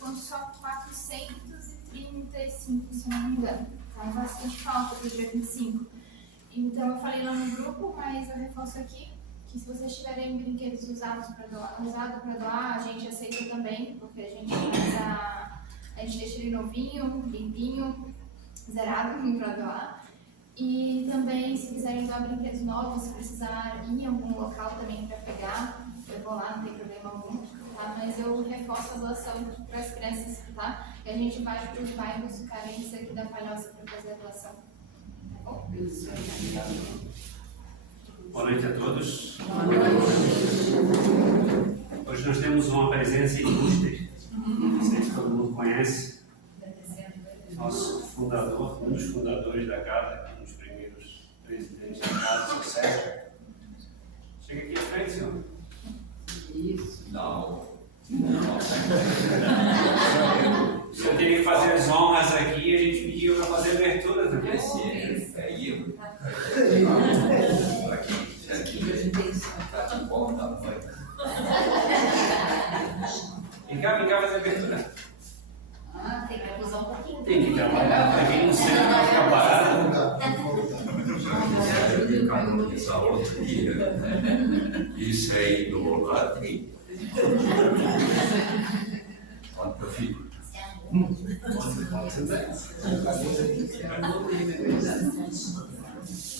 enquanto só 435, se eu não me engano. Então, bastante falta para o dia 25. Então, eu falei lá no grupo, mas eu reforço aqui, que se vocês tiverem brinquedos usados para doar, a gente aceita também, porque a gente deixa ele novinho, limpinho, zerado para doar. E também, se quiserem doar brinquedos novos, se precisar ir em algum local também para pegar, eu vou lá, não tem problema algum, tá? Mas eu reforço a doação para as crianças, tá? E a gente vai para os bairros carentes aqui da Palhoça para fazer a doação. Tá bom? Boa noite a todos. Hoje nós temos uma presença ilustre. Não sei se todo mundo conhece. Nosso fundador, um dos fundadores da casa, um dos primeiros presidentes da casa, o Sérgio. Chega aqui à frente, senhor. Isso. Não. O senhor teria que fazer as honras aqui e a gente pediu para fazer a abertura também. Vem cá fazer a abertura. Tem que abusar um pouquinho. Tem que trabalhar, para quem não sente vai ficar parado. Isso aí do lado aí. Quanto eu fico?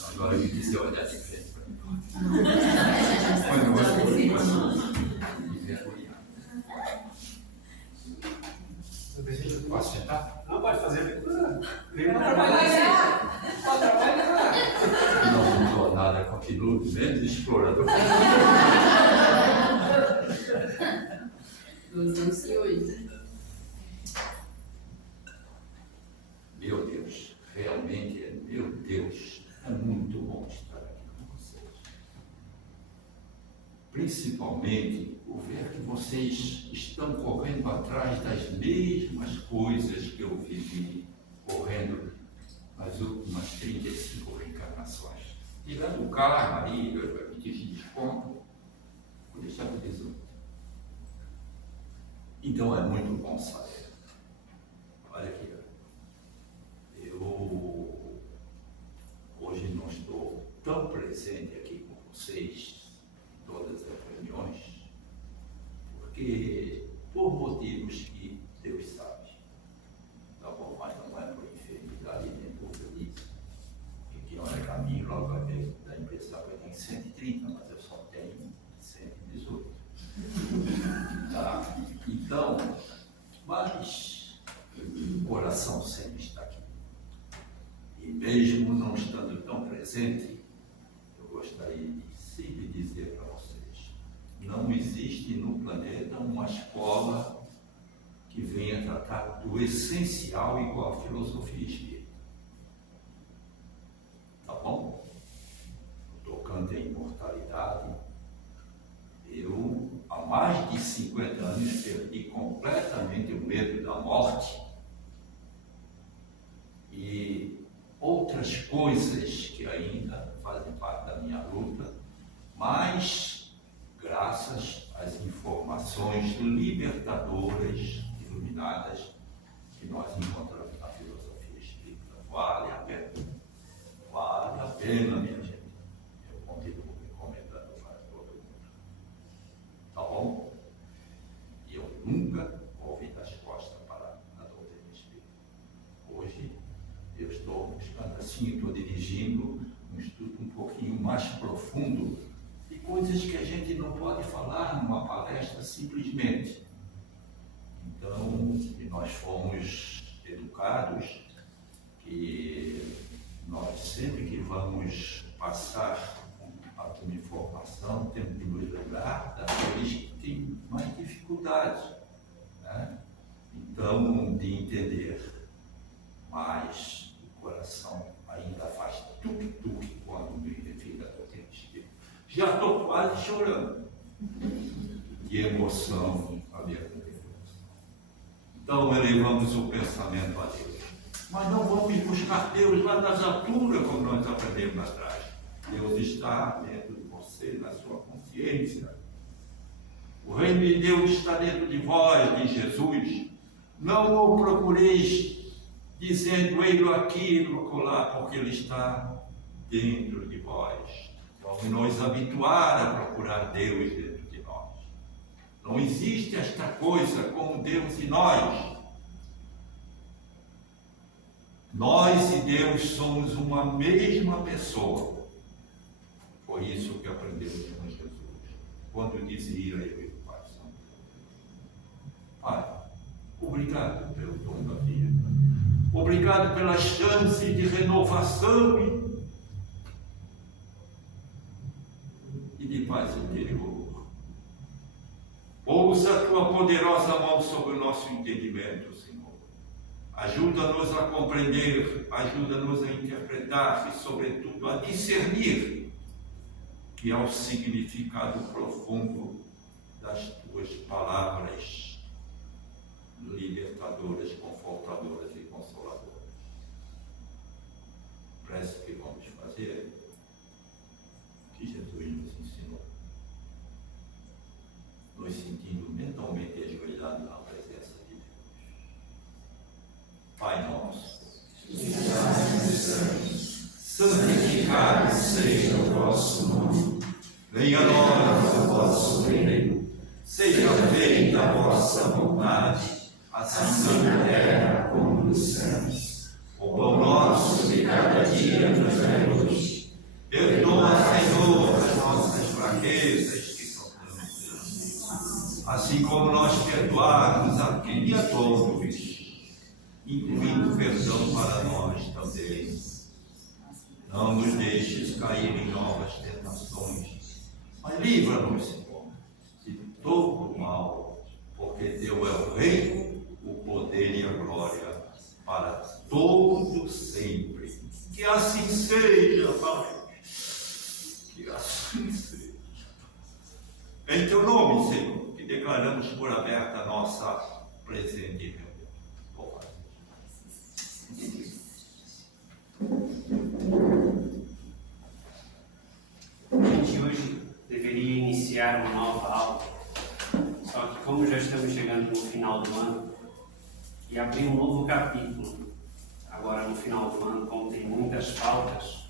Agora me diz olhar de frente para mim. Posso sentar? Não, pode fazer a abertura. Vem para trabalhar. Pode trabalhar. Não mudou nada, continuo menos explorador. Dos ansiões. Meu Deus, realmente é, meu Deus, é muito bom estar aqui com vocês. Principalmente o ver que vocês estão correndo atrás das mesmas coisas que eu vivi correndo nas últimas 35 reencarnações. Tirando o karma aí, eu me tive desconto, vou deixar para 18. Então é muito bom saber. Olha aqui, eu hoje não estou tão presente aqui com vocês em todas as reuniões, porque por motivos que Deus sabe, tá bom? Mas não é por enfermidade nem por velhice, que olha caminho logo vai ver da impressão que eu tenho 130, mas eu só tenho 118. Tá? Então, mas o coração sempre está aqui. E mesmo não estando tão presente, eu gostaria de sempre dizer para vocês, não existe no planeta uma escola que venha tratar do essencial igual a filosofia espírita. Tá bom? Tocante à imortalidade, eu, há mais de 50 anos, perdi completamente o medo da morte e outras coisas que ainda fazem parte da minha luta, mas graças às informações libertadoras, iluminadas, que nós encontramos na filosofia espírita. Vale a pena, minha gente. Eu continuo recomendando para todo mundo. Tá bom? E eu nunca ouvi das costas para a doutrina espírita. Hoje eu estou buscando assim, estou dirigindo um estudo um pouquinho mais profundo de coisas que a gente não pode falar numa palestra simplesmente. Então, nós fomos educados que nós sempre que vamos passar alguma informação, temos que nos lembrar daqueles que têm mais dificuldades, né? Então, de entender, mas o coração ainda faz tuque-tuque quando me refiro a doutrina espírita. Já estou quase chorando de emoção a minha Deus. Então, elevamos o pensamento a Deus. Mas não vamos buscar Deus lá nas alturas, como nós aprendemos atrás. Deus está dentro de você, na sua consciência. O reino de Deus está dentro de vós, de Jesus. Não o procureis dizendo ele aqui, ele acolá, porque ele está dentro de vós. Vamos nos habituar a procurar Deus dentro de nós. Não existe esta coisa como Deus e nós. Nós e Deus somos uma mesma pessoa. Foi isso que aprendemos com Jesus, quando dizia ele, Pai Santo: Pai, obrigado pelo dom da vida. Obrigado pela chance de renovação e de paz interior. Pousa a tua poderosa mão sobre o nosso entendimento, Senhor. Ajuda-nos a compreender, ajuda-nos a interpretar e, sobretudo, a discernir que é o significado profundo das tuas palavras libertadoras, confortadoras e consoladoras. Prece que vamos fazer, que Jesus nos ensinou, nos sentindo mentalmente ajoelhados na presença de Deus. Pai nosso, que estás nos céus, santificado seja o vosso nome. Venha a nós o vosso reino. Seja feita a vossa vontade, assim na terra como nos céus. O pão nosso de cada dia nos dai hoje. Perdoa, Senhor, as nossas fraquezas, que são tantas, assim como nós perdoamos a quem a todos, incluindo perdão para nós também. Não nos deixes cair em novas tentações, mas livra-nos, Senhor, de todo o mal, porque teu é o reino, o poder e a glória para todo sempre. Que assim seja, Pai. Que assim seja. Em teu nome, Senhor, que declaramos por aberta a nossa presente reunião. A gente hoje deveria iniciar uma nova aula, só que como já estamos chegando no final do ano e abrir um novo capítulo agora no final do ano, como tem muitas faltas,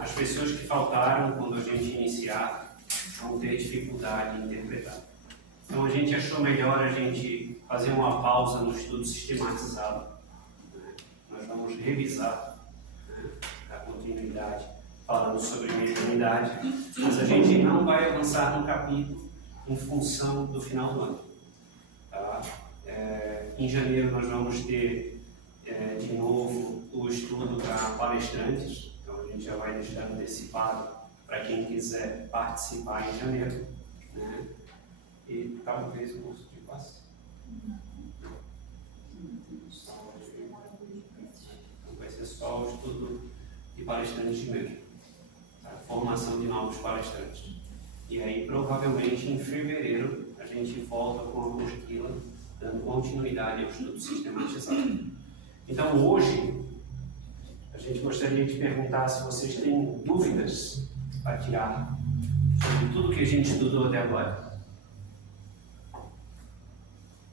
as pessoas que faltaram quando a gente iniciar vão ter dificuldade em interpretar. Então a gente achou melhor a gente fazer uma pausa no estudo sistematizado. Nós vamos revisar a continuidade, falando sobre mediunidade, mas a gente não vai avançar no capítulo em função do final do ano. Tá? Em janeiro nós vamos ter de novo o estudo para palestrantes, então a gente já vai deixar antecipado para quem quiser participar em janeiro, né? E talvez o curso de passe. Então vai ser só o estudo de palestrantes mesmo, tá? Formação de novos palestrantes. E aí provavelmente em fevereiro a gente volta com a apostila dando continuidade ao estudo sistematizado. Então hoje a gente gostaria de perguntar se vocês têm dúvidas para tirar sobre tudo que a gente estudou até agora.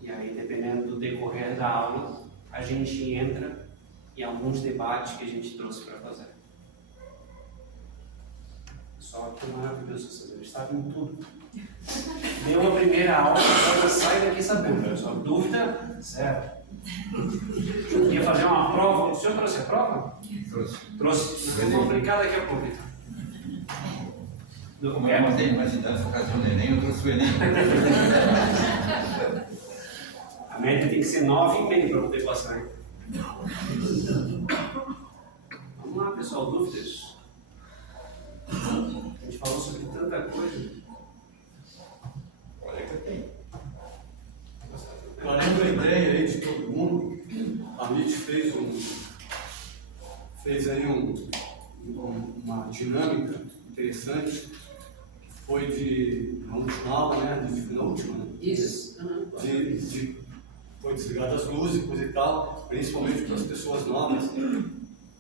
E aí, dependendo do decorrer da aula, a gente entra em alguns debates que a gente trouxe para fazer. Só que é maravilhoso, vocês estavam em tudo. Deu a primeira aula, agora sai daqui sabendo. Só dúvida, zero. Eu ia fazer uma prova. O senhor trouxe a prova? Trouxe. Vamos aplicar daqui a pouco, então. Como eu não tenho mais idade por causa do neném, eu trouxe o Enem. A média tem que ser 9,5 para poder passar. Vamos lá, pessoal, dúvidas? A gente falou sobre tanta coisa. Olha que eu tenho. Além da ideia aí de todo mundo, a MIT fez aí uma dinâmica interessante, que foi na última aula, né? Na última, né? Isso. Foi desligado as luzes e tal, principalmente para as pessoas novas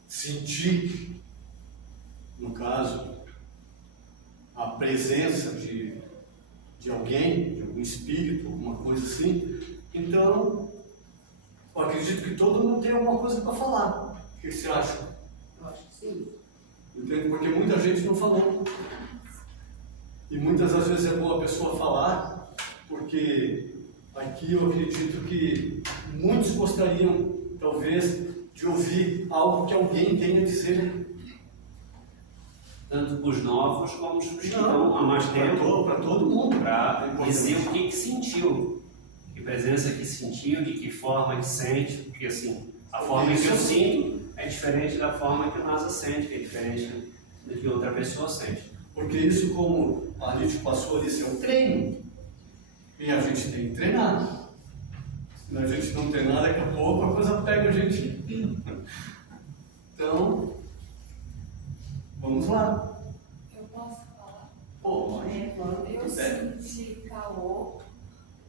sentir, no caso, a presença de alguém, de algum espírito, alguma coisa assim. E Então, eu acredito que todo mundo tem alguma coisa para falar. O que você acha? Eu acho que sim. Entende? Porque muita gente não falou. E muitas das vezes é boa a pessoa falar, porque aqui eu acredito que muitos gostariam, talvez, de ouvir algo que alguém tenha a dizer. Tanto para os novos como os que estão há mais tempo, Para todo mundo. para dizer o que sentiu, que presença que sentiu, de que forma que sente, porque assim, a forma que eu sinto é diferente da forma que o Nasa sente, que é diferente do que outra pessoa sente. Porque isso, como a gente passou ali, isso é um treino. E a gente tem que treinar. Se a gente não treinar, daqui a pouco a coisa pega a gente. Então, vamos lá. Eu posso falar? Pode. Eu senti calor,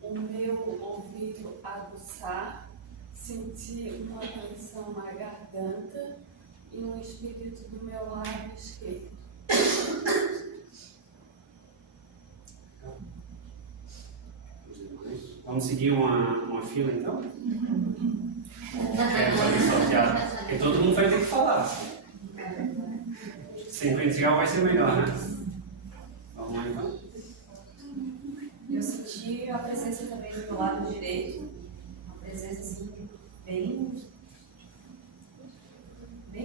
o meu ouvido aguçar, senti uma tensão na garganta e um espírito do meu lado esquerdo. Vamos seguir uma fila então? Ou quer fazer sorteado? Porque todo mundo vai ter que falar. Sequencial vai ser melhor, né? Vamos lá então? Eu senti a presença também do meu lado direito, uma presença assim, bem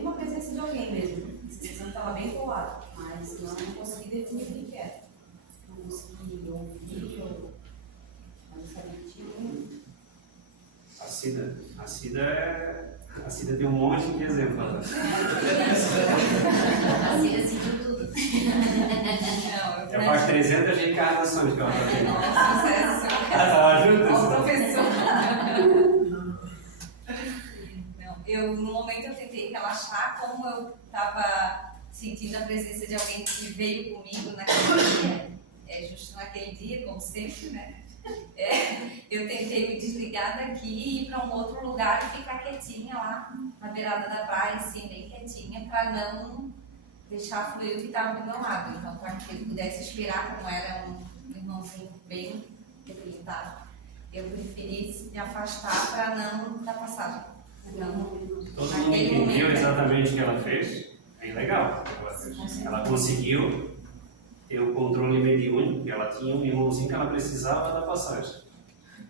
uma presença de alguém mesmo. A sensação estava bem colada, mas não consegui definir o que era. Não consegui ouvir, mas eu sabia que tinha muito. A Cida tem um monte de exemplos. A Cida sentiu tudo. Já faz 300 reencarnações que ela está tendo. Sucesso. Ajuda. Ó, professor. Não, no momento eu tentei relaxar, como eu estava sentindo a presença de alguém que veio comigo naquele dia, justo naquele dia, como sempre, né? Eu tentei me desligar daqui e ir para um outro lugar e ficar quietinha lá na beirada da praia, assim, bem quietinha, para não deixar fluir o que estava do meu lado. Então, para que ele pudesse esperar, como era um irmãozinho bem debilitado, eu preferi me afastar para não dar passagem. Todo mundo entendeu exatamente o que ela fez. É legal. Ela conseguiu ter o controle mediúnico, porque ela tinha um irmãozinho que ela precisava da passagem.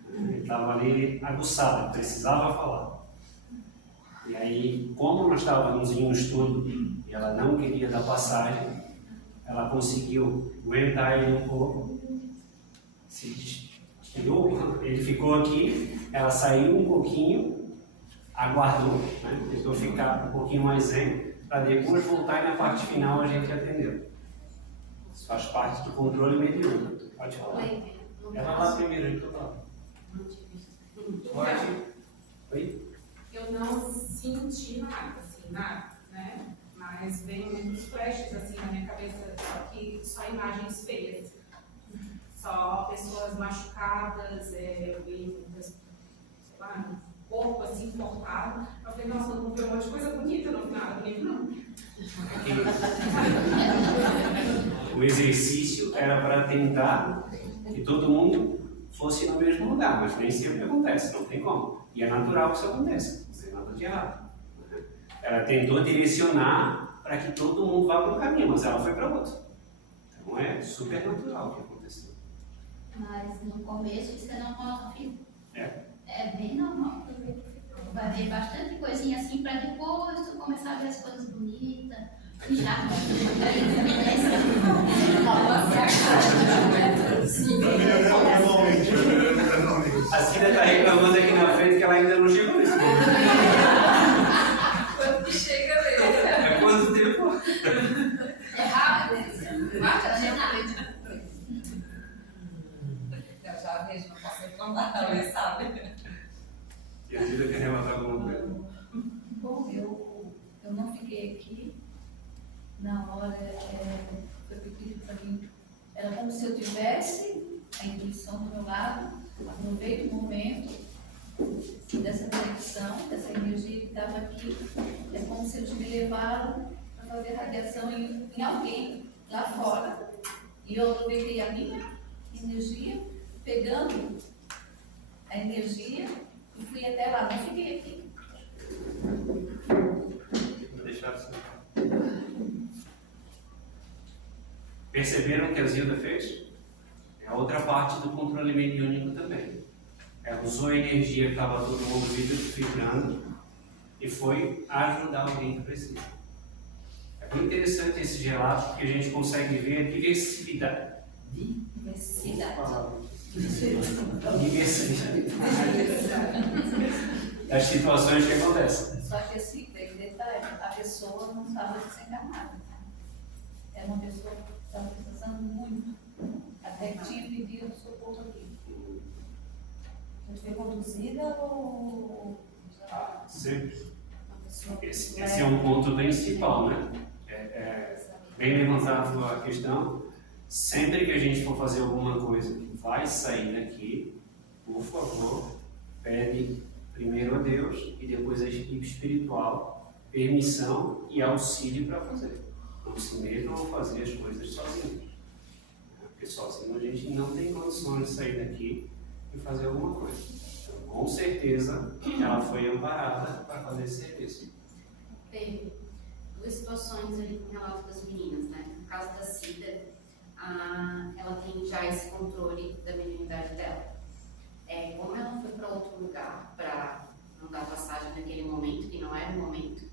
Ele estava ali aguçado, precisava falar. E aí, como nós estávamos em um estudo e ela não queria dar passagem, ela conseguiu aguentar ele um pouco, se tirou, ele ficou aqui, ela saiu um pouquinho, aguardou, né? Tentou ficar um pouquinho mais zen, para depois voltar e na parte final a gente atendeu. Isso faz parte do controle mediúnico. Pode falar. Ela lá primeiro, então lá. Pode. Oi? Eu não senti nada, assim, nada, né? Mas veio muitos flashes, assim, na minha cabeça, só imagens feias. Só pessoas machucadas, eu vi muitas, sei lá, corpo assim, cortado. Eu falei, nossa, eu não vi um monte de coisa bonita no final, não. O exercício era para tentar que todo mundo fosse no mesmo lugar, mas nem sempre acontece, não tem como. E é natural que isso aconteça, não tem nada de errado. Ela tentou direcionar para que todo mundo vá para um caminho, mas ela foi para outro. Então é super natural o que aconteceu. Mas no começo isso é normal, filho. É bem normal. Vai ver bastante coisinha assim para depois tu começar a ver as coisas bonitas. Já. A Cida está reclamando aqui na frente que ela ainda não chegou nesse ponto. Quando chega mesmo. É quanto tempo? É rápido. Eu já vejo, não posso reclamar, ela sabe. E a Cida quer relatar alguma coisa? Bom, eu não fiquei aqui. Na hora, foi pedido para mim, era como se eu tivesse a intuição do meu lado, aproveito o momento dessa conexão, dessa energia que estava aqui, é como se eles me levaram para fazer radiação em alguém lá fora, e eu aproveitei a minha energia, pegando a energia e fui até lá, não fiquei aqui. Vou deixar assim. Perceberam o que a Zilda fez? É a outra parte do controle mediúnico também. Ela usou a energia que estava todo mundo vibrando e foi ajudar alguém que precisa. É muito interessante esses relatos porque a gente consegue ver a diversidade. Das situações que acontecem. Só que assim, tem detalhe, a pessoa não estava desencarnada. Era uma pessoa que estava precisando muito. Até que tinha pedido socorro aqui. Você foi conduzida ou... Sempre. Esse é um ponto principal, né? Bem levantado a questão. Sempre que a gente for fazer alguma coisa que vai sair daqui, por favor, pede primeiro a Deus e depois a equipe espiritual permissão e auxílio para fazer. Não se metam a fazer as coisas sozinhos. Porque sozinho a gente não tem condições de sair daqui e fazer alguma coisa. Então, com certeza, ela foi amparada para fazer esse serviço. Teve duas situações ali com o relato das meninas, né? No caso da Cida, ela tem já esse controle da mediunidade dela. Como ela foi para outro lugar para não dar passagem naquele momento, que não era o momento,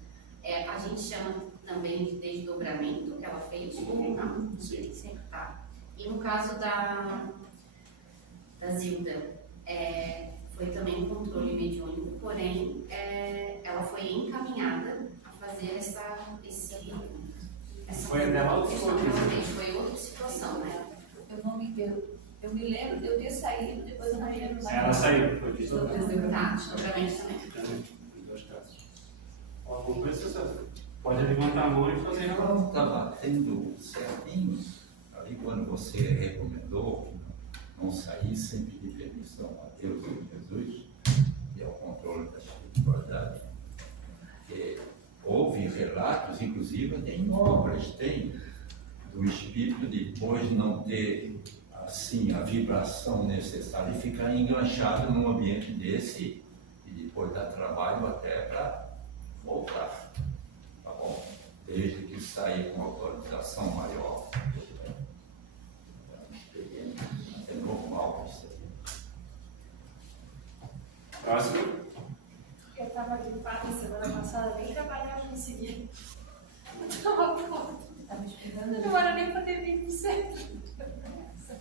a gente chama também de desdobramento que ela fez. Não? Sim. Tá. E no caso da Zilda, foi também um controle mediúnico, porém ela foi encaminhada a fazer essa foi dela outra foi outra situação, né? Eu me lembro de eu ter saído, depois eu não me lembro mais. Ela saiu, foi desdobramento. Tá, desdobramento também. Em dois casos. Alguma coisa, você pode levantar a mão e fazer a Ela está batendo certinho ali quando você recomendou não sair sem pedir permissão a Deus e Jesus e ao controle da espiritualidade. Porque houve relatos, inclusive, em obras, tem do espírito depois de não ter assim a vibração necessária e ficar enganchado num ambiente desse e depois dar trabalho até para voltar, tá bom? Desde que sair com autorização maior. É normal isso aí. Próximo. Eu estava gripada semana passada, nem trabalhar eu consegui. Estava pronta. Estava esperando. Não era nem para ter vindo certo.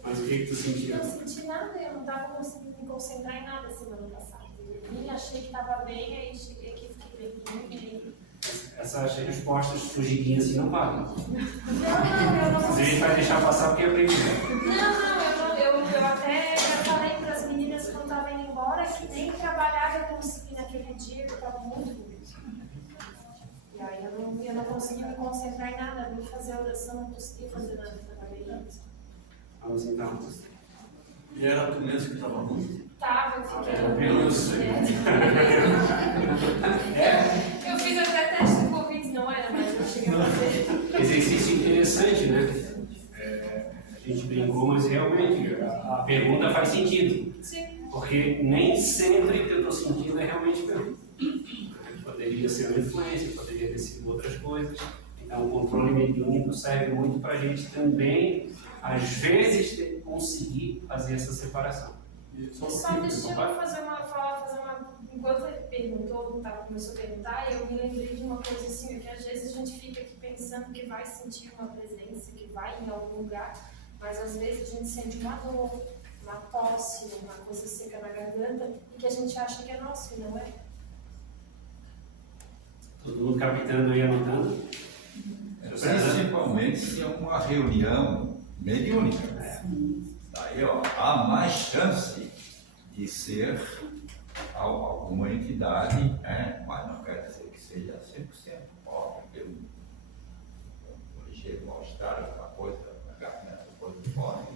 Mas o que tu sentiu? Não senti nada, eu não estava conseguindo me concentrar em nada semana passada. Eu vim, achei que estava bem, aí cheguei aqui, fiquei bem. Essas respostas fugidinhas assim não valem. Não, eu não. Mas a gente vai deixar passar porque é primeiro. Não, eu até falei para as meninas quando estava indo embora que nem trabalhar eu consegui naquele dia, eu estava muito ruim. E aí eu não consegui me concentrar em nada, vim fazer a oração, não consegui fazer nada, trabalhei antes. Vamos então. E era tu mesmo que estava ruim? Tava, eu fiquei. Eu sei. Eu fiz até teste de Covid, não era, mas eu cheguei a fazer. Exercício interessante, né? A gente brincou, mas realmente a pergunta faz sentido. Sim. Porque nem sempre o que eu estou sentindo é realmente meu. Poderia ser uma influência, poderia ter sido outras coisas. Então, o controle mediúnico serve muito para a gente também, às vezes, conseguir fazer essa separação. Só deixa eu fazer uma. Enquanto ele perguntou, começou a perguntar, eu me lembrei de uma coisa assim, que às vezes a gente fica aqui pensando que vai sentir uma presença, que vai em algum lugar, mas às vezes a gente sente uma dor, uma tosse, uma coisa seca na garganta, e que a gente acha que é nosso, e não é. Todo mundo captando e anotando? Principalmente se é uma reunião mediúnica. Aí há mais chance de ser alguma entidade, né? Mas não quer dizer que seja 100%. Porque eu ligeiro mal-estar, alguma coisa na garganta, coisa fora.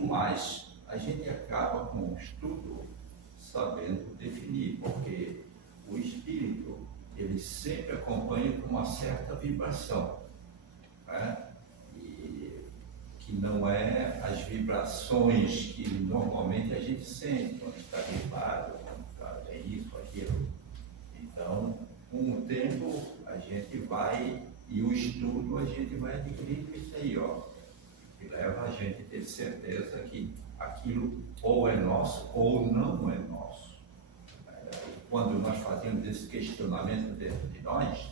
Mas a gente acaba com o estudo sabendo definir, porque o espírito ele sempre acompanha com uma certa vibração, né? E que não é, às vibrações que normalmente a gente sente quando está gripado, quando tem isso, aquilo. Então, com o tempo, a gente vai, e o estudo, a gente vai adquirindo isso aí, ó, que leva a gente a ter certeza que aquilo ou é nosso ou não é nosso. Quando nós fazemos esse questionamento dentro de nós,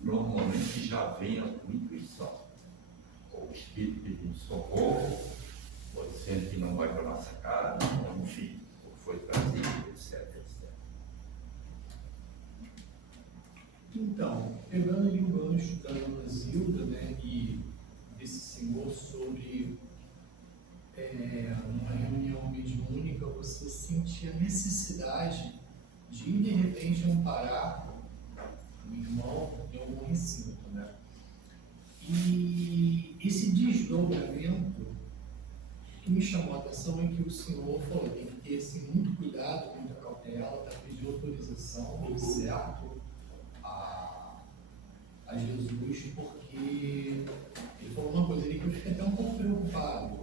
normalmente já vem a tua intuição. Ou o espírito pedindo socorro, ou dizendo que não vai para a nossa cara, ou enfim, ou foi trazido, etc, etc. Então, pegando ali o gancho da dona Zilda, né, e desse senhor sobre uma reunião mediúnica, você sentir a necessidade de ir de repente amparar o irmão em algum recinto, né? E esse desdobramento que me chamou a atenção é que o senhor falou que tem que ter assim, muito cuidado, muita cautela para pedir autorização, certo, a Jesus, porque ele falou uma coisa ali que eu fiquei até um pouco preocupado.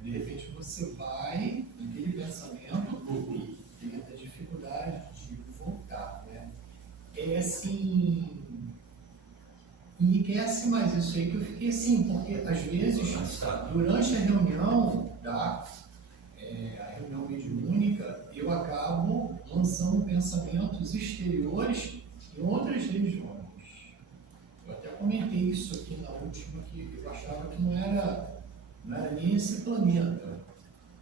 De repente você vai naquele pensamento e tem até dificuldade de voltar, né? É assim, enriquece mais isso aí que eu fiquei assim, porque às vezes durante a reunião a reunião mediúnica, eu acabo lançando pensamentos exteriores em outras religiões. Eu até comentei isso aqui na última, que eu achava que não era nem esse planeta,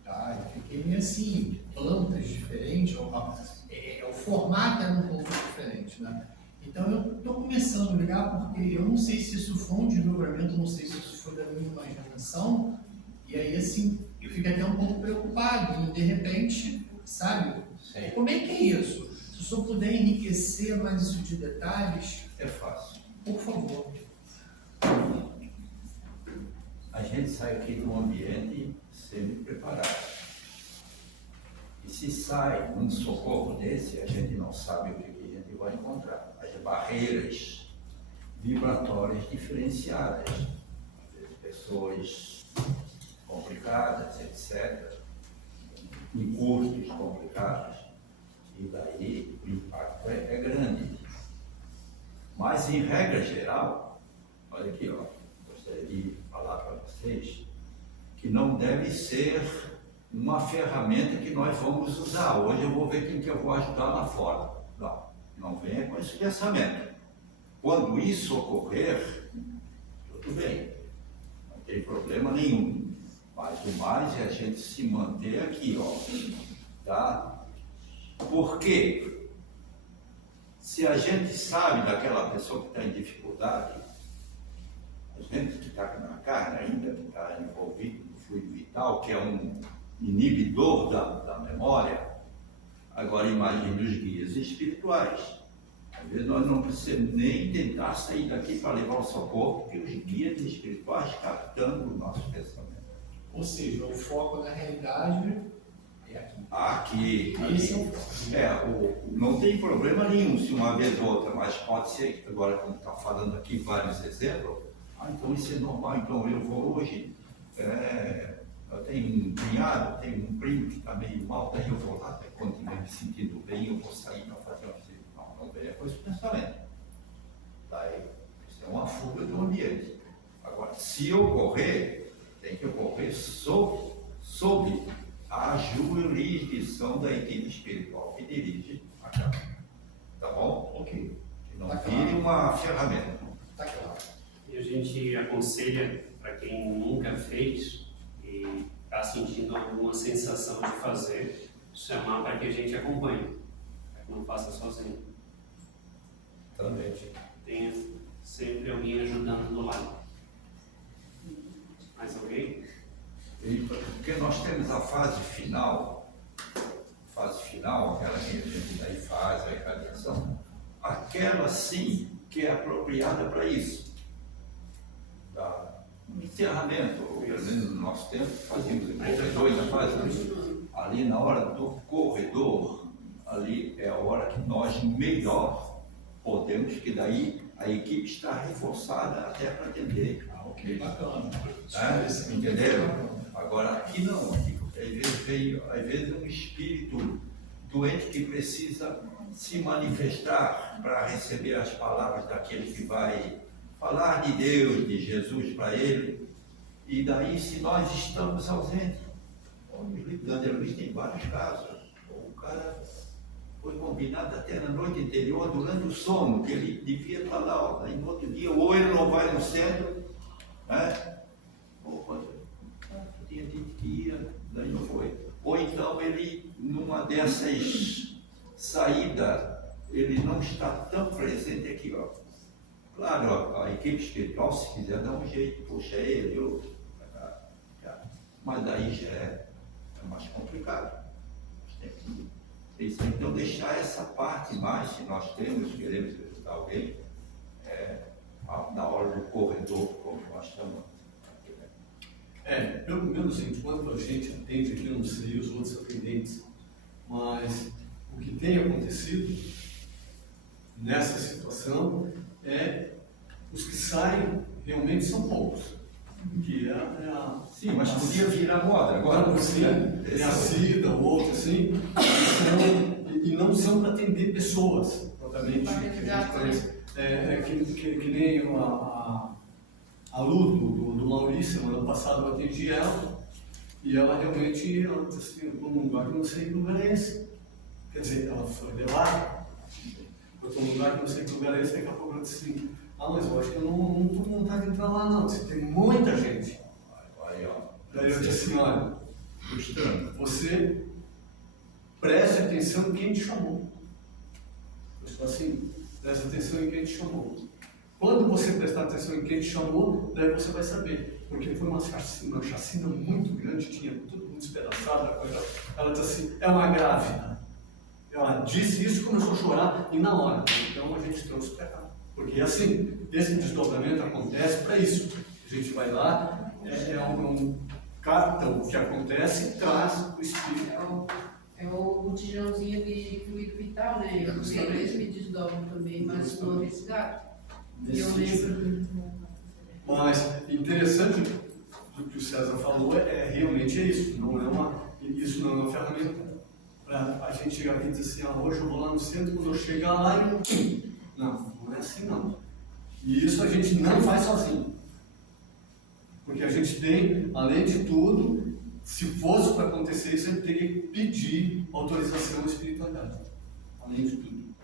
tá? Eu fiquei meio assim, plantas diferentes, o formato era um pouco diferente, né? Então eu estou começando a ligar porque eu não sei se isso foi um desdobramento, não sei se isso foi da minha imaginação, e aí assim, eu fico até um pouco preocupado, e de repente, sabe? Sim. Como é que é isso? Se o senhor puder enriquecer mais isso de detalhes... É fácil. Por favor. A gente sai aqui de um ambiente sempre preparado. E se sai num socorro desse, a gente não sabe o que a gente vai encontrar. As barreiras vibratórias diferenciadas. Pessoas complicadas, etc. Em custos complicados. E daí o impacto é grande. Mas em regra geral, olha aqui, ó, gostaria de falar para vocês que não deve ser uma ferramenta que nós vamos usar. Hoje eu vou ver quem que eu vou ajudar lá fora. Não venha com esse pensamento. Quando isso ocorrer, tudo bem, não tem problema nenhum. Mas o mais é a gente se manter aqui, ó, tá? Por quê? Se a gente sabe daquela pessoa que está em dificuldade, a gente que está na carne ainda, que está envolvido no fluido vital, que é um inibidor da memória, agora imagine os guias espirituais. Às vezes nós não precisamos nem tentar sair daqui para levar o socorro, porque os guias espirituais captando o nosso pensamento. Ou seja, o foco na realidade é aqui. Aqui. Esse é o foco. Não tem problema nenhum se uma vez ou outra, mas pode ser que agora, como está falando aqui vários exemplos, então isso é normal, então eu vou hoje, eu tenho um cunhado, tenho um primo que está meio mal, daí eu vou lá, até quando estiver me sentindo bem, eu vou sair para fazer uma visita. Não venha com esse pensamento. Daí, isso é uma fuga do ambiente. Agora, se ocorrer, tem que ocorrer sob a jurisdição da equipe espiritual que dirige a casa. Tá bom? Ok. Que não vire uma ferramenta. Tá claro. E a gente aconselha, para quem nunca fez e está sentindo alguma sensação de fazer, chamar para que a gente acompanhe, para que não faça sozinho. Também. Tenha sempre alguém ajudando do lado. Mais alguém? Porque nós temos a fase final, aquela que a gente daí faz a irradiação, aquela sim que é apropriada para isso. Um encerramento, pelo menos no nosso tempo, fazíamos em corredores, ali na hora do corredor, ali é a hora que nós melhor podemos, que daí a equipe está reforçada até para atender. Ok, bacana. Entenderam? Agora, aqui não, aqui, às vezes um espírito doente que precisa se manifestar para receber as palavras daquele que vai falar de Deus, de Jesus para ele. E daí, se nós estamos ausentes, o livro de André Luiz tem vários casos. O cara foi combinado até na noite anterior, durante o sono, que ele devia estar lá, aí no outro dia, ou ele não vai no centro, né? Ou quando tinha dito que ia, daí não foi. Ou então ele, numa dessas saídas, ele não está tão presente aqui, ó. Claro, a equipe espiritual, se quiser dar um jeito, puxa ele, mas daí já é mais complicado. Então, deixar essa parte mais, se nós queremos ajudar alguém, na hora do corredor, como nós chamamos. Pelo menos enquanto a gente atende aqui, eu não sei os outros atendentes, mas o que tem acontecido nessa situação os que saem realmente são poucos. Que sim, mas podia virar moda agora. Sim, a Cida, o outro assim, e não são para atender pessoas propriamente que a gente conhece. Que nem a Lu do Maurício, no ano passado eu atendi ela, e ela realmente, ela disse assim, num lugar que não sei que lugar é esse. Quer dizer, ela foi de lá, eu estou num lugar que não sei que lugar é esse, daqui a pouco ela disse assim, mas eu acho que eu não estou com vontade de entrar lá não, tem muita gente. Daí eu disse assim, olha, você preste atenção em quem te chamou. Eu estou assim, preste atenção em quem te chamou. Quando você prestar atenção em quem te chamou, daí você vai saber. Porque foi uma chacina muito grande, tinha tudo muito despedaçado. Ela disse assim, é uma grávida. Ela disse isso, começou a chorar e na hora. Então a gente trouxe para cá. Porque assim, esse desdobramento acontece para isso. A gente vai lá, capta o que acontece e traz o espírito. É o botijãozinho de fluido vital, né? Eu me desdobro também, mas não resgato. Eu lembro. Mas interessante do que o César falou realmente isso. Isso não é uma ferramenta para a gente chegar aqui e dizer assim, hoje eu vou lá no centro, quando eu chegar lá não é assim não. E isso a gente não faz sozinho. Porque a gente tem, além de tudo, se fosse para acontecer isso, a gente teria que pedir autorização à espiritualidade. Além de tudo.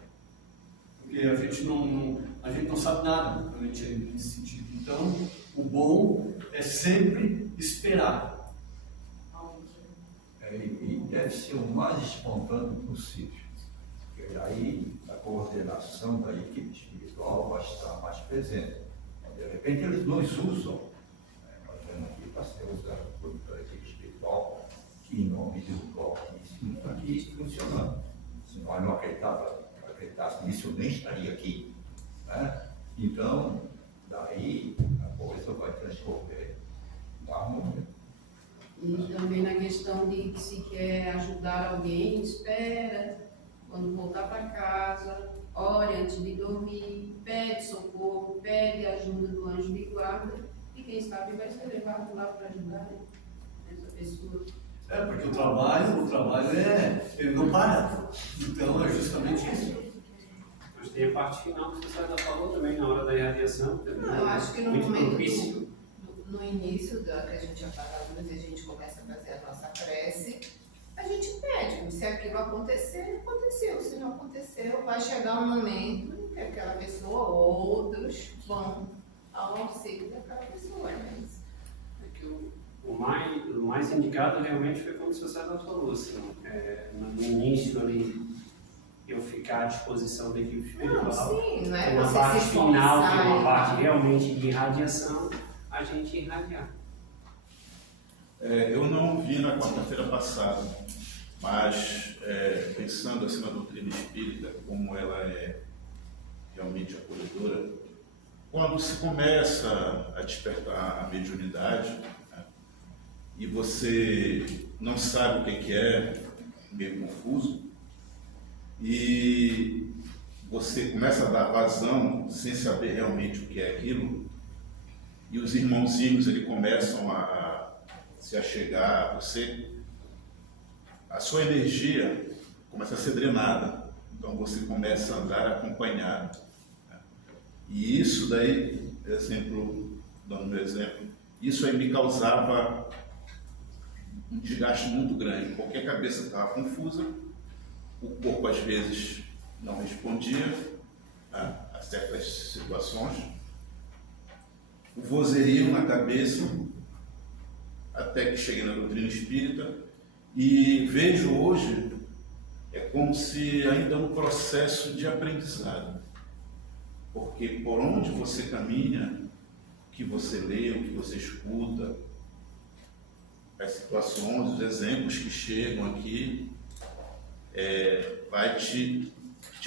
Porque a gente não sabe nada nesse sentido. Então, o bom é sempre esperar. E deve ser o mais espontâneo possível. Porque aí a coordenação da equipe espiritual vai estar mais presente. De repente eles nos usam. Nós vamos aqui para ser usado pela equipe espiritual, que em nome de um Altíssimo está aqui funcionando. Se nós não acreditássemos nisso, eu nem estaria aqui. Né? Então, daí a coisa vai transcorrer normalmente. E também na questão de que se quer ajudar alguém, espera, quando voltar para casa, ore antes de dormir, pede socorro, pede ajuda do anjo de guarda, e quem sabe vai ser levado lá para ajudar essa pessoa. Porque o trabalho ele não para. Então é justamente isso. Mas tem a parte final que você já falou também, na hora da irradiação. Eu acho que no muito momento propício. no início que a gente apaga a luz e a gente começa a fazer a nossa prece, a gente pede. Se aquilo acontecer, aconteceu. Se não aconteceu, vai chegar um momento em que aquela pessoa ou outros vão ao auxílio daquela pessoa. O mais indicado realmente foi como o Sr. César falou, assim, no início ali, eu ficar à disposição da equipe espiritual. Sim, não é na você parte se final, que é uma forçar, parte realmente de irradiação, a gente irradiar. Eu não vi na quarta-feira passada, mas pensando assim na doutrina espírita, como ela é realmente acolhedora, quando se começa a despertar a mediunidade, né, e você não sabe o que é, meio confuso, e você começa a dar vazão sem saber realmente o que é aquilo, e os irmãozinhos começam a se achegar, a sua energia começa a ser drenada. Então você começa a andar acompanhado. E isso daí, dando meu exemplo, isso aí me causava um desgaste muito grande. Qualquer cabeça estava confusa, o corpo às vezes não respondia a certas situações, o vozerio na cabeça, até que cheguei na doutrina espírita e vejo hoje, é como se ainda no processo de aprendizado, porque por onde você caminha, o que você lê, o que você escuta, as situações, os exemplos que chegam aqui, vai te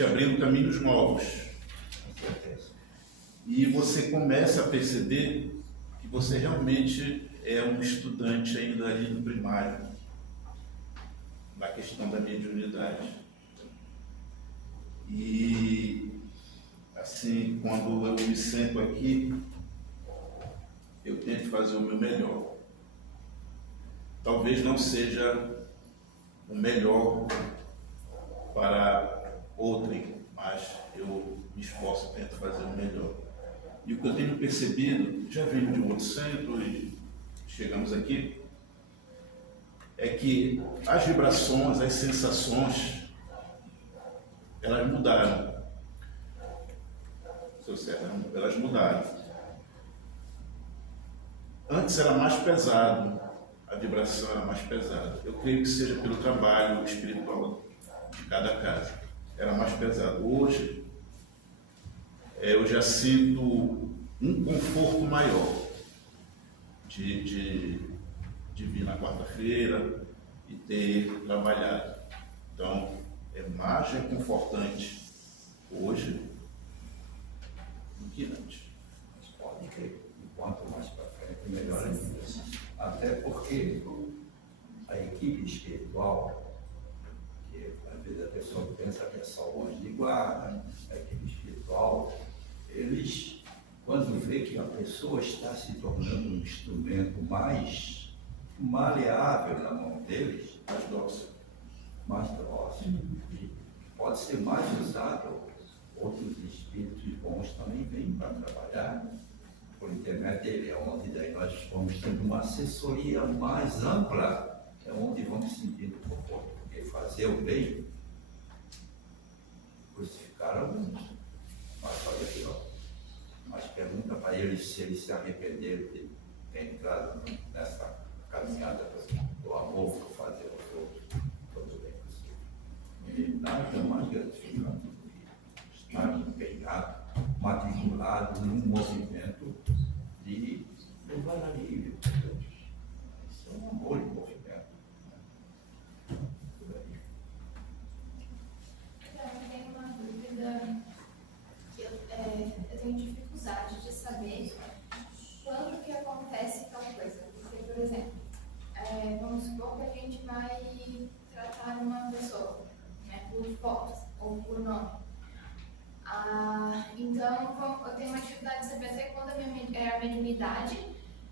abrindo caminhos novos. E você começa a perceber que você realmente é um estudante ainda ali no primário, na questão da mediunidade. E, assim, quando eu me sento aqui, eu tento fazer o meu melhor. Talvez não seja o melhor para outrem, mas eu me esforço, tento fazer o melhor. E o que eu tenho percebido, já venho de um outro centro e chegamos aqui, é que as vibrações, as sensações, elas mudaram. Seu certo, elas mudaram. Antes era mais pesado, a vibração era mais pesada. Eu creio que seja pelo trabalho espiritual de cada casa. Era mais pesado. Hoje, eu já sinto um conforto maior de vir na quarta-feira e ter trabalhado. Então, é mais reconfortante hoje do que antes. Mas pode crer, quanto mais para frente, melhor ainda. Até porque a equipe espiritual, que às vezes a pessoa pensa que é só o anjo de guarda, a equipe espiritual, eles, quando vê que a pessoa está se tornando um instrumento mais maleável na mão deles, mais dócil, pode ser mais usado, outros espíritos bons também vêm para trabalhar por internet dele, é onde daí nós vamos tendo uma assessoria mais ampla, é onde vamos sentindo conforto, porque fazer o bem, crucificaram alguns, mas olha aqui, ó, mas pergunta para eles se eles se arrependeram de ter entrado nessa caminhada do amor por fazer aos outros todo o bem possível. E nada mais gratificante do que estar empenhado, matriculado num movimento de levar alívio para todos. Isso é um amor em movimento. Eu tenho uma dúvida que eu tenho dificuldade de saber quando que acontece tal coisa. Porque, por exemplo, vamos supor que a gente vai tratar uma pessoa, né, por foto ou por nome. Então, eu tenho uma dificuldade de saber até quando é a mediunidade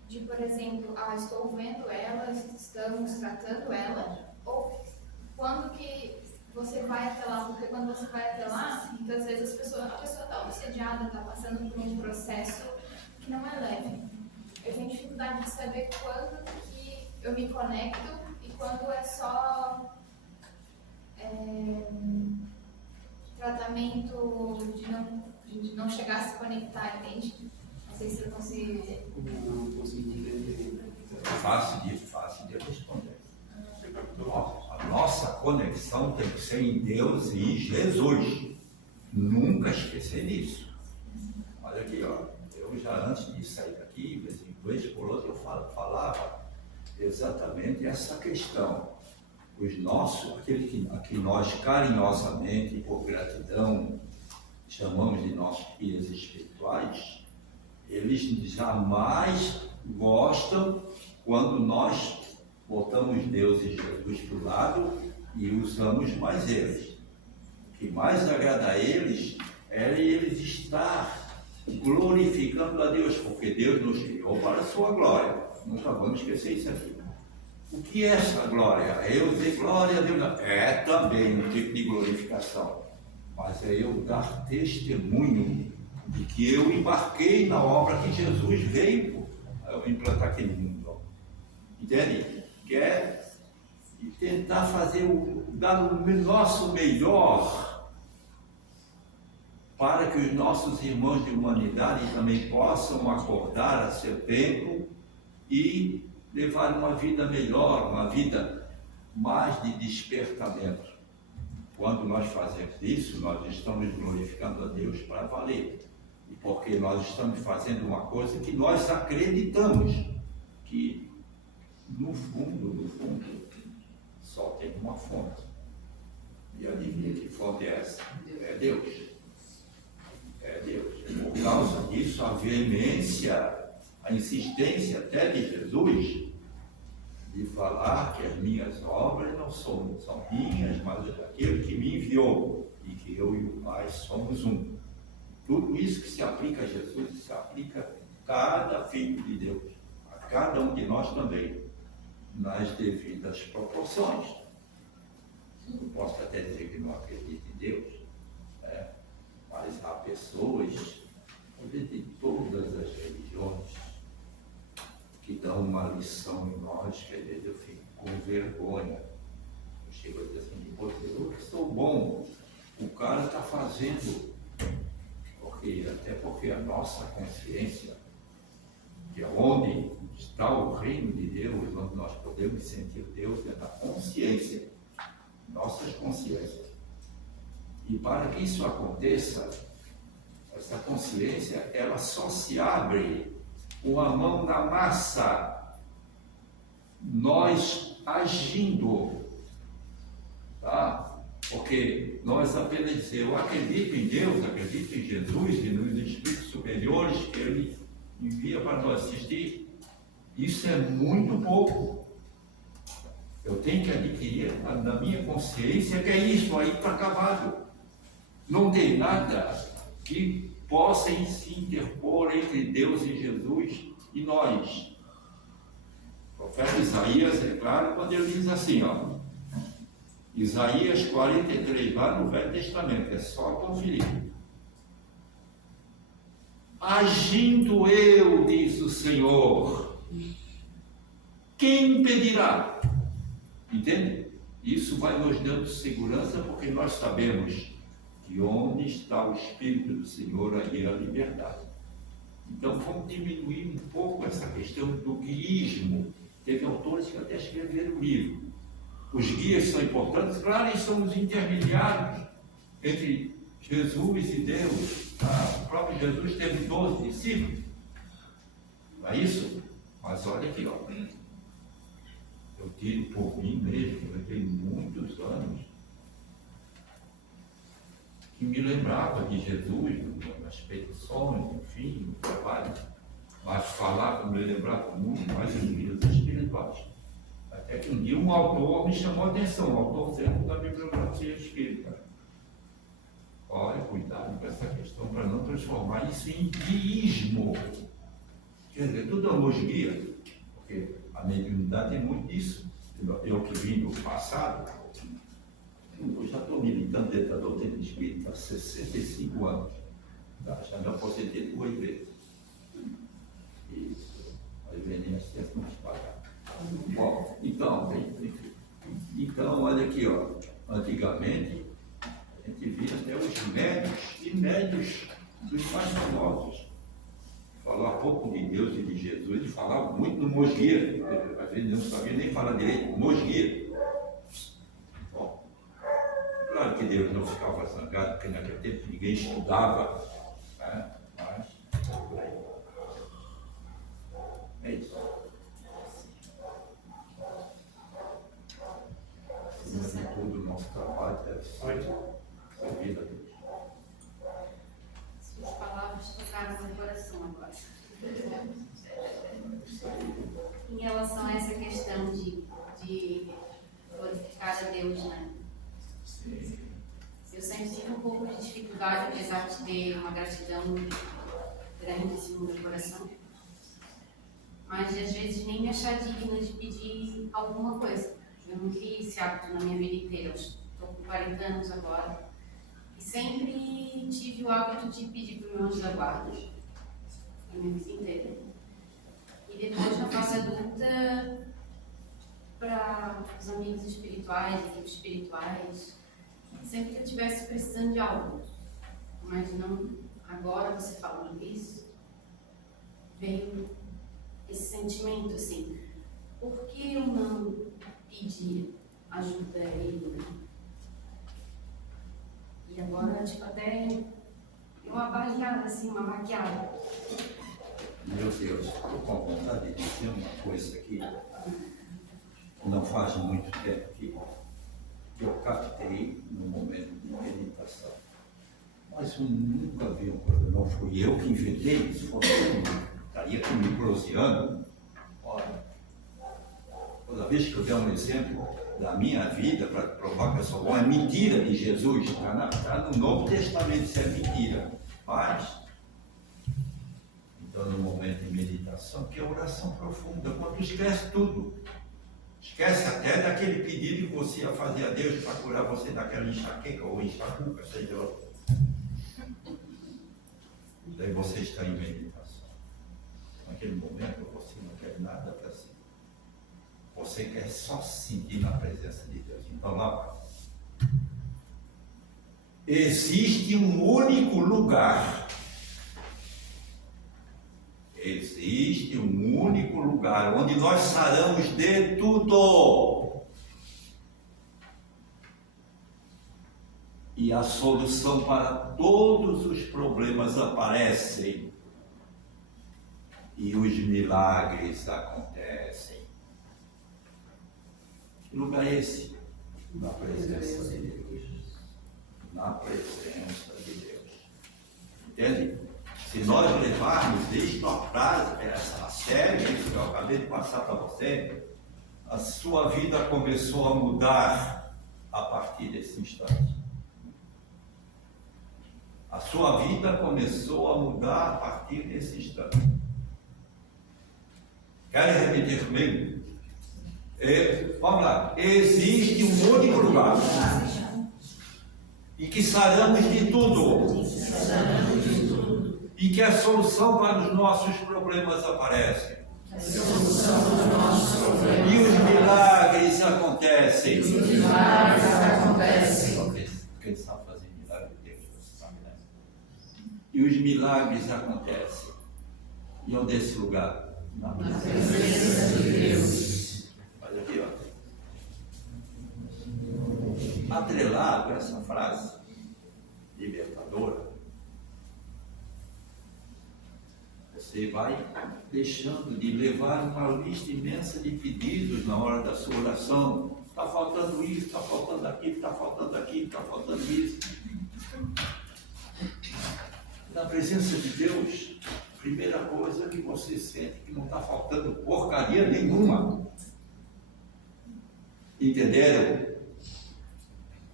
de, por exemplo, estou vendo ela, estamos tratando ela, ou quando que você vai até lá, porque quando você vai até lá, muitas vezes a pessoa está obsediada, está passando por um processo que não é leve. Eu tenho dificuldade de saber quando que eu me conecto e quando é só tratamento de não chegar a se conectar, entende? Não sei se eu consigo. Não consigo entender. Fácil de responder. A nossa conexão tem que ser em Deus e em Jesus. Nunca esquecer disso. Olha aqui, ó. Eu já antes de sair daqui, vez por outra, eu falava exatamente essa questão. Os nossos, aqueles que nós carinhosamente, por gratidão, chamamos de nossos guias espirituais, eles jamais gostam quando nós botamos Deus e Jesus para o lado e usamos mais eles. O que mais agrada a eles é eles estar glorificando a Deus, porque Deus nos criou para a sua glória. Nunca vamos esquecer isso aqui. O que é essa glória? É eu dizer glória a Deus? É também um tipo de glorificação, mas é eu dar testemunho de que eu embarquei na obra que Jesus veio implantar aqui no mundo. Entende? Que é tentar dar o nosso melhor para que os nossos irmãos de humanidade também possam acordar a seu tempo e levar uma vida melhor, uma vida mais de despertamento. Quando nós fazemos isso, nós estamos glorificando a Deus para valer. E porque nós estamos fazendo uma coisa que nós acreditamos que, no fundo, só tem uma fonte. E adivinha que fonte é essa? É Deus. É Deus. Por causa disso, a veemência, a insistência até de Jesus de falar que as minhas obras não são minhas, mas daquele que me enviou, e que eu e o Pai somos um. Tudo isso que se aplica a Jesus, se aplica a cada filho de Deus, a cada um de nós também, nas devidas proporções. Eu posso até dizer que não acredito em Deus, né? Mas há pessoas de todas as religiões que dão uma lição em nós, que às vezes eu fico com vergonha. Eu chego a dizer assim, pô, eu que sou bom, o cara está fazendo, até porque a nossa consciência, que é onde está o reino de Deus, onde nós podemos sentir Deus, é na consciência, nossas consciências. E para que isso aconteça, essa consciência, ela só se abre com a mão na massa, nós agindo, tá? Porque nós apenas dizer, eu acredito em Deus, acredito em Jesus e nos Espíritos superiores que Ele envia para nós assistir, isso é muito pouco. Eu tenho que adquirir na minha consciência que é isso, aí está acabado. Não tem nada que possa se interpor entre Deus e Jesus e nós. O profeta Isaías é claro quando ele diz assim, ó, Isaías 43, lá no Velho Testamento, é só conferir. Agindo eu, diz o Senhor, quem impedirá? Entende? Isso vai nos dando segurança porque nós sabemos que onde está o Espírito do Senhor, aí é a liberdade. Então vamos diminuir um pouco essa questão do guiismo. Teve autores que até escreveram livro. Os guias são importantes, claro, eles são os intermediários entre Jesus e Deus. Tá? O próprio Jesus teve 12 discípulos. Não é isso? Mas olha aqui, ó. Eu tiro por mim mesmo, eu tenho muitos anos que me lembrava de Jesus nas petições, enfim, no trabalho, mas falava, me lembrava muito mais dos livros espirituais. Até que um dia um autor me chamou a atenção, o autor certo da bibliografia espírita. Olha, cuidado com essa questão para não transformar isso em guiismo. Quer dizer, tudo nos guia, porque a mediunidade tem muito disso. Eu que vim do passado, eu já estou militando dentro da doutrina espírita há 65 anos. Já me aposentei 2 vezes. E as INSS não se pagaram. Bom, então, olha aqui, ó. Antigamente, a gente via até os médios e médios dos mais famosos falar pouco de Deus e de Jesus, e falava muito no Mosgueira. Às vezes não sabia nem falar direito, Mosgueira. Bom, claro que Deus não ficava zangado, porque naquele tempo ninguém estudava, né? Mas é isso. Acima de tudo, o nosso trabalho deve servir a Deus. Suas palavras tocaram meu coração agora. Em relação a essa questão de glorificar a Deus, né? Eu sempre tive um pouco de dificuldade, apesar de ter uma gratidão grande no meu coração. mas às vezes nem me achar digna de pedir alguma coisa. Eu não criei esse hábito na minha vida inteira, eu estou com 40 anos agora, e sempre tive o hábito de pedir para o meu anjo da guarda, a minha vida inteira. E depois, na fase adulta, para os amigos espirituais, equipes espirituais, sempre que eu estivesse precisando de algo. Mas não, agora você falando isso, veio esse sentimento assim, por que eu não pedi ajuda a ele? Né? E agora, tipo, até uma avaliada, assim, uma maquiada. Meu Deus, estou com vontade de dizer uma coisa aqui. Não faz muito tempo que eu captei no momento de meditação. Mas eu nunca vi um problema. Não fui eu que inventei isso, foi eu. Estaria aqui me proseando. Olha, toda vez que eu der um exemplo da minha vida para provar que eu sou bom, é mentira de Jesus. Está no Novo Testamento, isso é mentira. Mas, então, no momento de meditação, que é oração profunda, quando esquece tudo. Esquece até daquele pedido que você ia fazer a Deus para curar você daquela enxaqueca ou enxaqueca, seja lá. Daí você está em meditação. Naquele momento você não quer nada para si. Você quer só se sentir na presença de Deus. Então lá vai. Existe um único lugar. Existe um único lugar onde nós saramos de tudo. E a solução para todos os problemas aparecem. E os milagres acontecem. Que lugar é esse? Na presença de Deus. Na presença de Deus. Entende? Se nós levarmos isto a sério, isso que eu acabei de passar para você, a sua vida começou a mudar a partir desse instante. A sua vida começou a mudar a partir desse instante. Querem repetir comigo? Vamos lá. Existe um único lugar e que saramos de tudo. E que a solução para os nossos problemas aparece. E os milagres acontecem. Quem sabe fazer milagre de Deus, sabe, né? E os milagres acontecem. E onde é esse lugar? Na presença de Deus. Olha aqui, ó. Atrelado a essa frase libertadora, você vai deixando de levar uma lista imensa de pedidos na hora da sua oração. Está faltando isso, está faltando aquilo, está faltando aquilo, está faltando isso. Na presença de Deus, a primeira coisa que você sente que não está faltando porcaria nenhuma. Entenderam?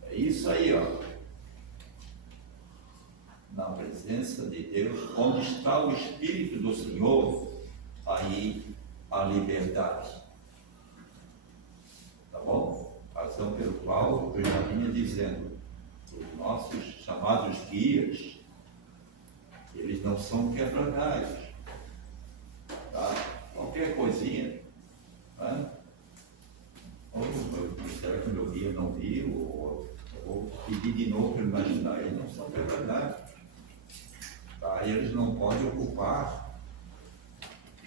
É isso aí, ó. Na presença de Deus, onde está o Espírito do Senhor, aí a liberdade. Tá bom? Razão pelo qual eu já vinha dizendo, os nossos chamados guias, eles não são quebra-galhos. Tá? Qualquer coisinha. Né? Será que o meu guia não viu? Ou pedir de novo para imaginar, eles não são quebra-galhos. Tá? Eles não podem ocupar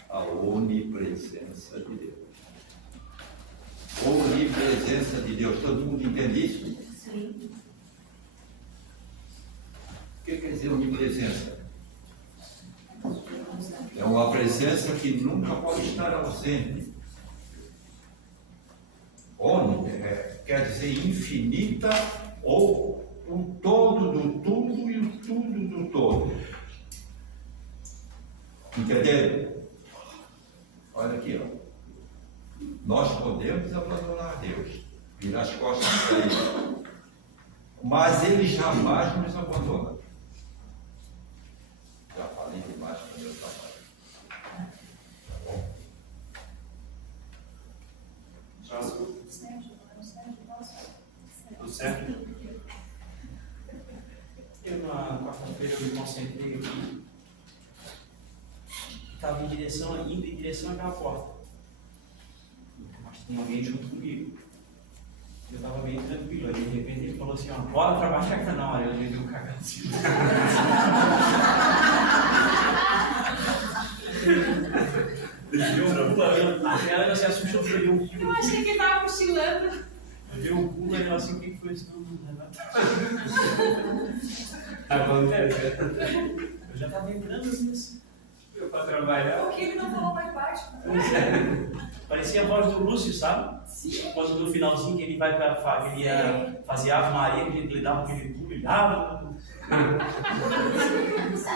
a onipresença de Deus. Onipresença de Deus, todo mundo entende isso? Sim. O que quer dizer onipresença? É uma presença que nunca pode estar ausente. Oni quer dizer infinita ou o todo do tudo e o tudo do todo. Entenderam? Olha aqui, ó. Nós podemos abandonar Deus, virar as costas para Ele, mas Ele jamais nos abandona. Já falei demais para o meu trabalho. Tá bom? quarta-feira eu me concentrei aqui. Estava indo em direção àquela porta. Mas tinha alguém junto comigo. Eu estava bem tranquilo. Aí de repente ele falou assim, ó, bora trabalhar que não. Aí eu levei um cagacinho. Ela se assustou porque eu dei um pulo. Eu achei que ele estava cochilando. Eu dei um pulo e ela assim, o que foi isso? Acontece. Eu já estava entrando assim. Para trabalhar. Por que ele não falou mais baixo? Parecia a voz do Lúcio, sabe? Sim. Quando no finalzinho que ele vai para ele ia fazer Ave Maria, que ele dava aquele pulo e dava.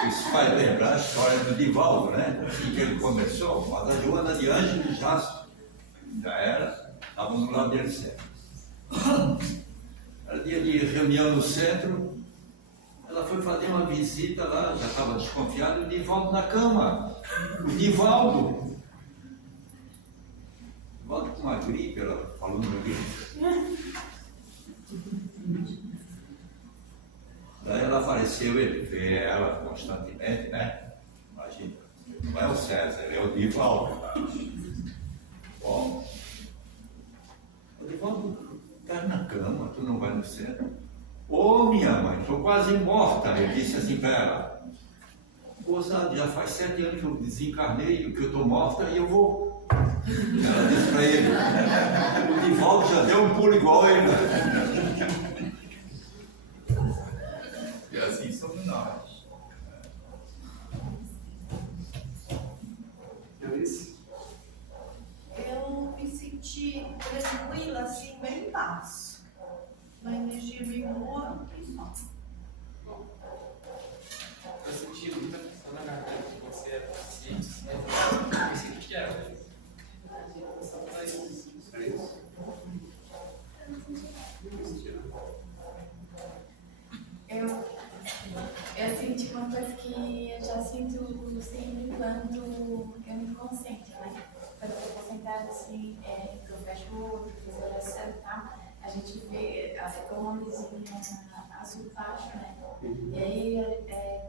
Isso faz lembrar a história do Divaldo, né? Assim que ele começou, mas a Joana de Ângeles já era, estava no lado dele sempre. Era dia de reunião no centro, ela foi fazer uma visita lá, já estava desconfiada, o Divaldo na cama. O Divaldo com uma gripe, ela falou no gripe. Daí ela apareceu, ele vê ela constantemente, né? Imagina, não é o César, é o Divaldo. Bom, o Divaldo está na cama, tu não vai no centro. Ô, minha mãe, estou quase morta. Eu disse assim para ela, moça, já faz 7 anos que eu desencarnei, que eu estou morta e eu vou. Ela disse para ele, o Divaldo já deu um pulo igual a ele. E assim somos nós. É isso? Eu me senti tranquila, assim, bem em paz. Uma energia bem boa e só. Bom, eu senti muita pressão na garganta, você é paciente, né? Eu senti que era. É isso? Eu senti uma coisa que eu já sinto sempre quando eu me concentro, né? Quando eu estou concentrada assim, que eu fecho o olho, fiz oração e tal, a gente vê, ficou uma luzinha azul baixo, né? E aí,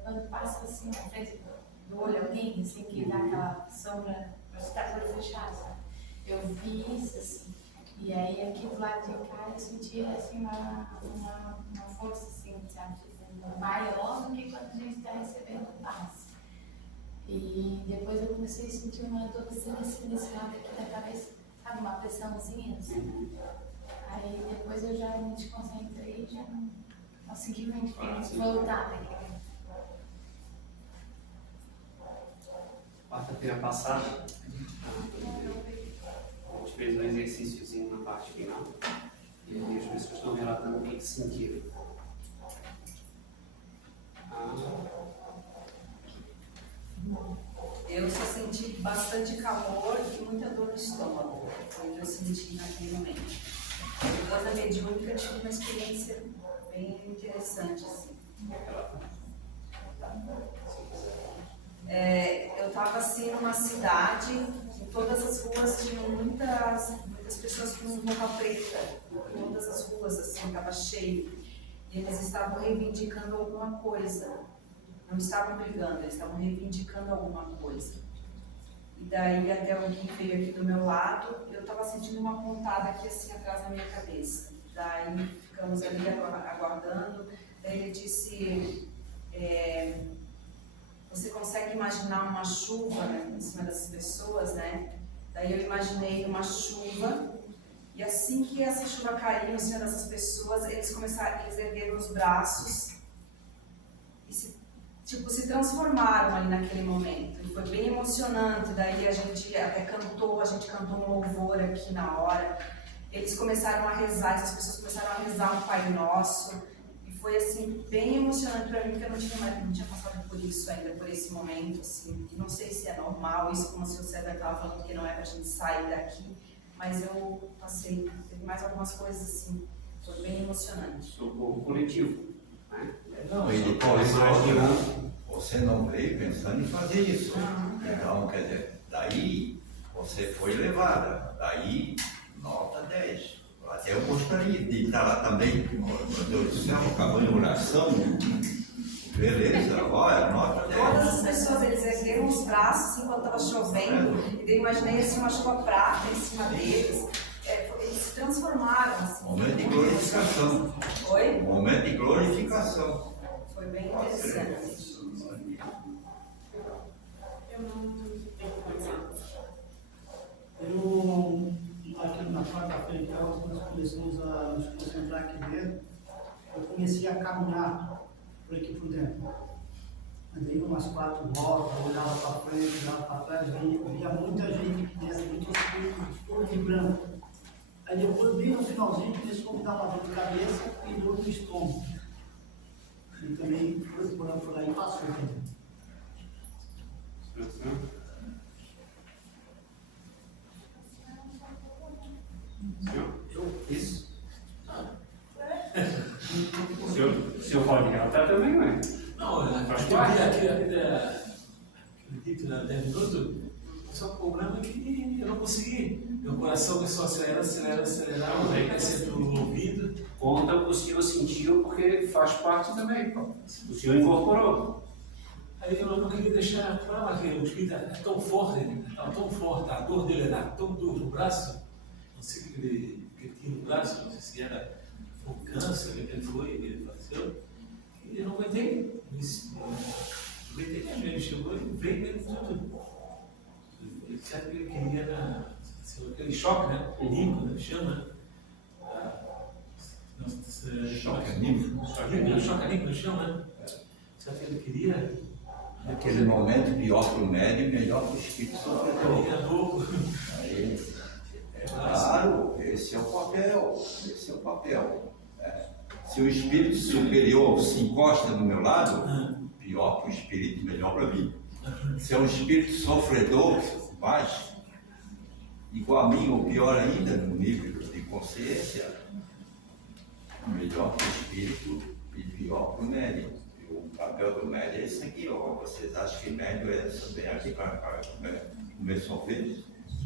quando passa assim na frente do olho alguém, assim, que dá aquela sombra, você está com o olho fechado, sabe? Eu vi isso, assim. E aí, aqui do lado de cá, eu senti, assim, uma força, assim, sabe? Maior do que quando a gente está recebendo paz. E depois eu comecei a sentir uma dorzinha assim nesse lado aqui da cabeça, sabe, uma pressãozinha assim. Aí depois eu já me desconcentrei e já não consegui voltar. Quarta-feira passada, a gente fez um exercíciozinho na parte final e aí as pessoas estão relatando o que sentiram. Eu só senti bastante calor e muita dor no estômago. Foi o que eu senti naquele momento. Depois da mediúnica, eu tive uma experiência bem interessante, assim. Eu estava assim numa cidade, em todas as ruas tinham muitas pessoas com roupa preta, em todas as ruas, assim, estava cheio. E eles estavam reivindicando alguma coisa. Não estavam brigando, eles estavam reivindicando alguma coisa. E daí até alguém veio aqui do meu lado, eu estava sentindo uma pontada aqui assim atrás da minha cabeça. Daí ficamos ali aguardando. Daí ele disse, você consegue imaginar uma chuva, né, em cima dessas pessoas, né? Daí eu imaginei uma chuva. E assim que essa chuva caiu em cima dessas pessoas, eles ergueram os braços e se transformaram ali naquele momento. E foi bem emocionante. Daí a gente até cantou, a gente cantou um louvor aqui na hora. Eles começaram a rezar, essas pessoas começaram a rezar um Pai Nosso. E foi assim, bem emocionante para mim, porque eu não tinha passado por isso ainda, por esse momento. Assim. E não sei se é normal isso, como o Sr. César estava falando, que não é para a gente sair daqui. Mas eu passei, teve mais algumas coisas assim, foi bem emocionante. Socorro coletivo, né? Não, e depois você não veio pensando em fazer isso. Então, quer dizer, daí você foi levada, daí nota 10. Até eu gostaria de estar lá também, meu Deus do céu, acabando em oração, Beleza, olha, nota 10. Todas as pessoas, eles ergueram os braços assim, quando estava chovendo, e daí eu imaginei assim, uma chuva prata em cima deles. Eles se transformaram. Assim, Momento de glorificação. Oi? Momento de glorificação. Foi bem interessante. Eu não tenho Eu, aqui na quarta-feira, que nós começamos a nos concentrar aqui dentro, eu comecei a caminhar por aqui por dentro. Andei umas 4 voltas, olhava para frente, olhava para trás, via muita gente aqui dentro, muito espírito, todo de branco. Aí depois, bem no finalzinho, começou a me dar uma dor de cabeça e dor no estômago. E também por aí passou também. O senhor pode relatar também, não é? Não, faz parte. Acredito, na 10 minutos, só o problema é que eu não consegui. Meu coração começou a acelerar, vai ser do ouvido. Conta o que o senhor sentiu, porque faz parte também. O senhor incorporou. Aí eu não queria deixar claro que o espírito é tão forte, a dor dele era tão dura no braço, não sei o que ele tinha no braço, não sei se era um câncer, o que ele foi, ele faleceu, e eu não aguentei. Ele chegou e veio dentro de tudo. Ele sabe que ele queria aquele choque, né? Anímico, né? Chama. Choque anímico. Choque anímico, chama, né? Sabe que ele queria? Naquele momento, pior para o médium, melhor para o espírito sofredor. Aí, claro, esse é o papel. Se o espírito superior se encosta do meu lado, pior para o espírito, melhor para mim. Se é um espírito sofredor, baixo, igual a mim, ou pior ainda, no nível de consciência, melhor para o espírito e pior para o médium. O papel do médium é esse aqui, ó. Vocês acham que médium é também aqui para comer sorvete?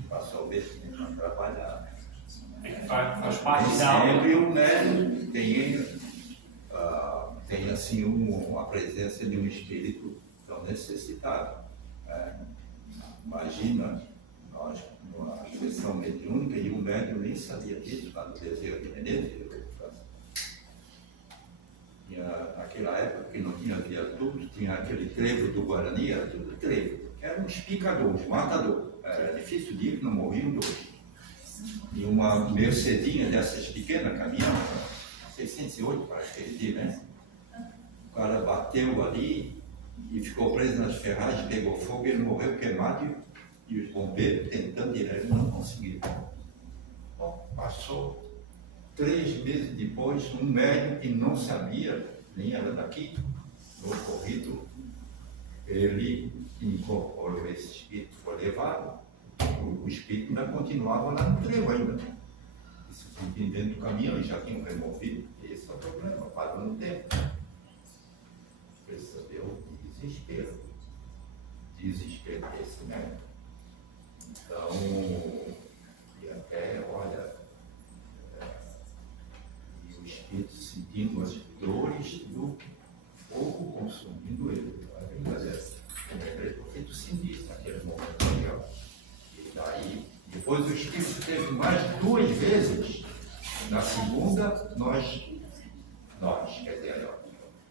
Para sorvete, para trabalhar. Faz parte da aula. Sempre o médium tem assim a presença de um espírito tão necessitado. Imagina, nós, numa sessão mediúnica, e o médium nem sabia disso, lá no Bezerra de Menezes. Naquela época que não tinha viaduto, tinha aquele trevo do Guarani, era tudo trevo. Eram uns picadores, matadores. Era difícil o dia que não morriam 2. E uma Mercedinha dessas pequenas, caminhão, 608 para aquele dia, né? O cara bateu ali e ficou preso nas ferragens, pegou fogo, ele morreu queimado e os bombeiros tentando tirar ele não conseguiram. Bom, passou 3 meses depois, um médium que não sabia, nem era daqui, no ocorrido, ele incorporou esse espírito, foi levado, o espírito ainda continuava lá no trevo ainda. Isso foi dentro do caminhão, eles já tinham removido. Esse é o problema, parou no tempo. Percebeu? Desespero desse médium. Então, e até, olha, e o espírito sentindo as dores do fogo consumindo ele. Porque tu sentiste naquele momento. E daí, depois o espírito teve mais 2 vezes. Na segunda, nós quer dizer,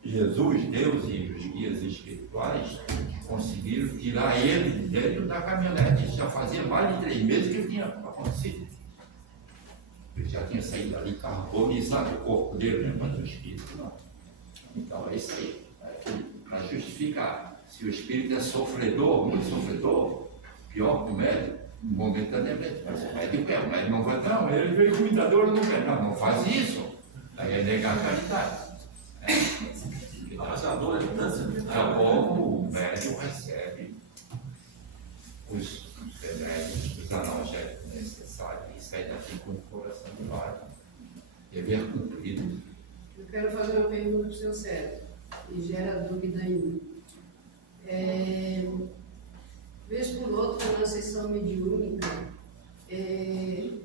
Jesus, Deus e os guias espirituais conseguiram tirar ele de dentro da caminhonete. Isso já fazia mais de 3 meses que ele tinha acontecido. Ele já tinha saído dali carbonizado o corpo dele, né? Mas o espírito não. Então é isso aí. Para justificar, se o espírito é sofredor, muito sofredor, pior que o médium, momentaneamente. Mas o médium quer, o médium não vai, não, ele veio cuidador, não quer, não faz isso. Aí é negar a caridade. Então, como o médium recebe os remédios, os analgésicos necessários, e sai daqui com o coração de lado, dever cumprido. Eu quero fazer uma pergunta para o seu Sérgio, e gera dúvida em mim. Vez por outra, na sessão mediúnica, eu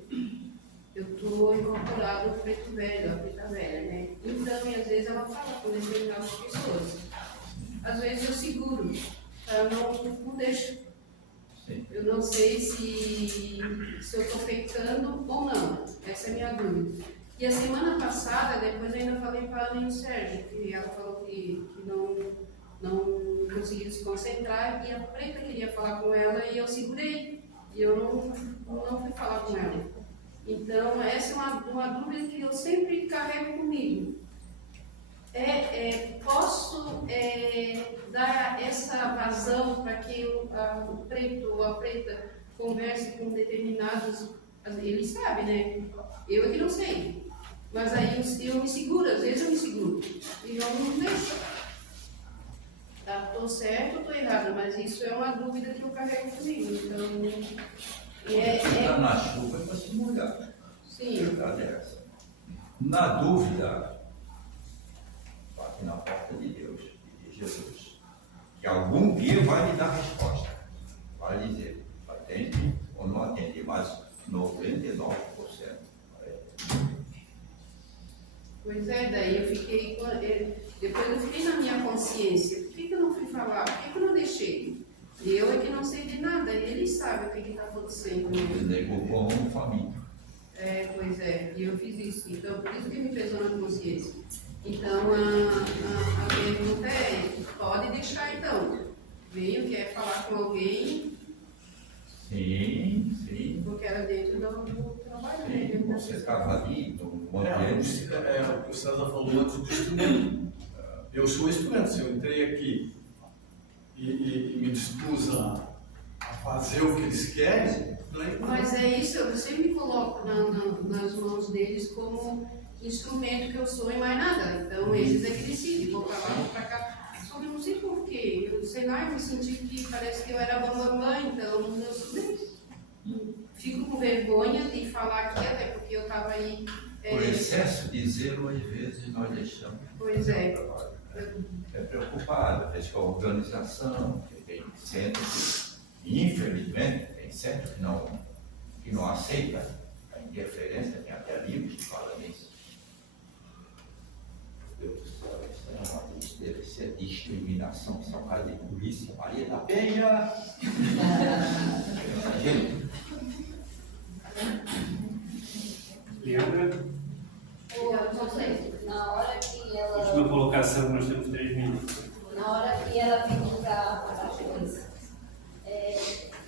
estou incorporado ao preto velho, a preta velha, né? Então, e às vezes ela fala com determinadas pessoas. às vezes eu seguro, eu não deixo. Eu não sei se eu estou pecando ou não, essa é a minha dúvida. E a semana passada, depois eu ainda falei para a Ana e o Sérgio, que ela falou que não conseguiu se concentrar, e a Preta queria falar com ela e eu segurei, e eu não fui falar com ela. Então, essa é uma dúvida que eu sempre carrego comigo. Posso dar essa vazão para que o preto ou a preta converse com determinados... Ele sabe, né? Eu é que não sei. Mas aí eu me seguro, às vezes eu me seguro. E eu não deixo. Estou certo ou estou errado, mas isso é uma dúvida que eu carrego comigo. Então... Está na chuva para se molhar. Sim. A verdade é essa. Na dúvida, bate na porta de Deus e de Jesus, que algum dia vai lhe dar resposta. Vai dizer, atende ou não atende, mas 99%. Pois é, daí eu fiquei, depois eu fiquei na minha consciência, por que eu não fui falar, por que eu não deixei? Eu é que não sei de nada, ele sabe o que está acontecendo. Ele negou como faminto. Pois é, e eu fiz isso, então por isso que me pesou na consciência. Então a pergunta pode deixar então, veio, quer falar com alguém? Sim. Porque era dentro do trabalho. Sim, você estava ali no ambiente. O que o César falou antes do instrumento. Eu sou instrumento, se eu entrei aqui e me dispus a fazer o que eles querem, mas é isso, eu sempre me coloco nas mãos deles como instrumento que eu sou e mais nada. Então eles é que decidem, vou para lá, vou para cá. Só que eu não sei porquê, eu sei lá, eu me senti que parece que eu era bambambam, então eu fico com vergonha de falar aqui, até porque eu estava aí. Por excesso de zelo, às vezes nós deixamos. Pois é. É preocupado, às vezes com a organização, que tem centros que, infelizmente, tem centros que não aceitam a interferência, tem até livros que falam nisso. Meu Deus do céu, isso deve ser discriminação, são cara de polícia, Maria da Penha. Leandra? Na hora que ela... Última colocação, nós temos 3 minutos. Na hora que ela pediu para pagar as coisas,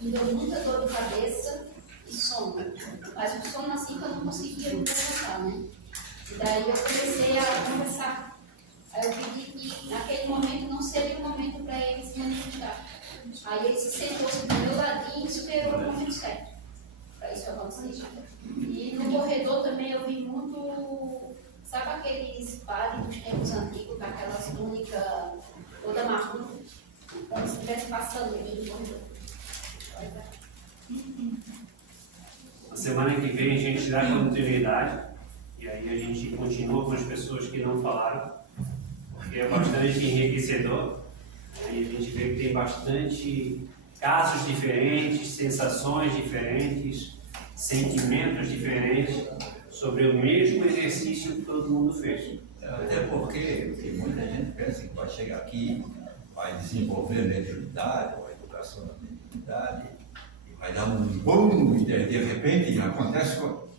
me deu muita dor de cabeça e sono. Mas o sono assim que eu não conseguia me conversar, né? E daí eu comecei a conversar. Aí eu pedi que naquele momento não seria o momento para ele se manifestar. Aí ele se sentou-se do meu ladinho e esperou o momento certo para isso acontecer. E no corredor também eu vi muito, sabe aqueles padres dos tempos antigos, com aquelas túnicas toda marrom, como se estivesse passando ali no corredor. Na semana que vem a gente dá continuidade e aí a gente continua com as pessoas que não falaram, porque é bastante enriquecedor. Aí a gente vê que tem bastante casos diferentes, sensações diferentes, sentimentos diferentes sobre o mesmo exercício que todo mundo fez. Até porque muita gente pensa que vai chegar aqui, vai desenvolver mediunidade, ou a educação da mediunidade, e vai dar um boom, e de repente acontece com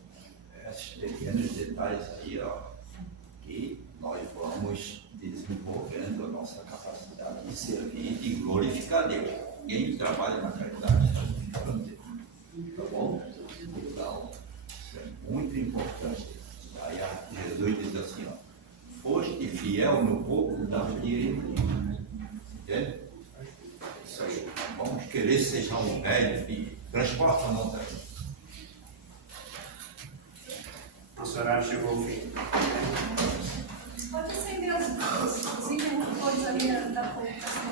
esses pequenos detalhes aí, que nós vamos desenvolvendo a nossa capacidade de servir e de glorificar Deus. Quem trabalha na caridade está glorificando Deus. Tá bom? Então, isso é muito importante. Aí Jesus diz assim, foste fiel no pouco, dá-lhe. Entende? Isso aí. Vamos querer que seja um velho e transporta a montanha. Nosso horário chegou ao fim. Pode acender os interruptores ali da colocação.